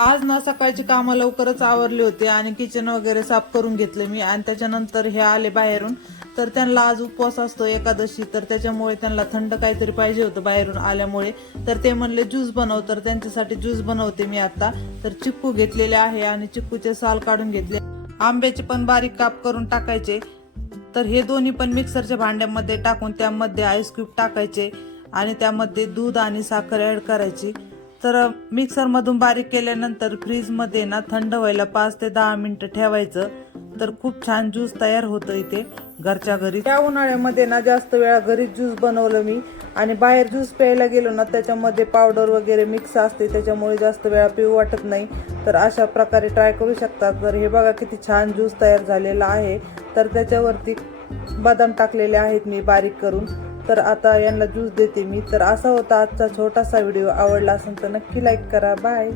आज ना सकाळची कामं लवकरच आवरली होती आणि किचन वगैरे साफ करून घेतले मी आणि त्याच्यानंतर हे आले बाहेरून. तर त्यांना आज उपवास असतो एकादशी, तर त्याच्यामुळे त्यांना थंड काहीतरी पाहिजे होतं बाहेरून आल्यामुळे. तर ते म्हणले ज्यूस बनव, तर त्यांच्यासाठी ज्यूस बनवते मी आता. तर चिक्कू घेतलेले आहे आणि चिक्कूचे साल काढून घेतले. आंब्याचे पण बारीक काप करून टाकायचे. तर हे दोन्ही पण मिक्सरच्या भांड्यामध्ये टाकून त्यामध्ये आईस क्यूब टाकायचे आणि त्यामध्ये दूध आणि साखर ऍड करायची. तर मिक्सरमधून बारीक केल्यानंतर फ्रीजमध्ये ना थंड व्हायला 5 ते 10 मिनिटं ठेवायचं. तर खूप छान ज्यूस तयार होतं इथे घरच्या घरी. त्या उन्हाळ्यामध्ये ना जास्त वेळा घरीच ज्यूस बनवलं मी आणि बाहेर ज्यूस प्यायला गेलो ना त्याच्यामध्ये पावडर वगैरे मिक्स असते, त्याच्यामुळे जास्त वेळा पिऊ वाटत नाही. तर अशा प्रकारे ट्राय करू शकतात. तर हे बघा किती छान ज्यूस तयार झालेला आहे. तर त्याच्यावरती बदाम टाकलेले आहेत मी बारीक करून. तर आता यांना ज्यूस देते मी. तर असा होता आजचा छोटासा व्हिडिओ. आवडला असेल तर नक्की लाईक करा. बाय.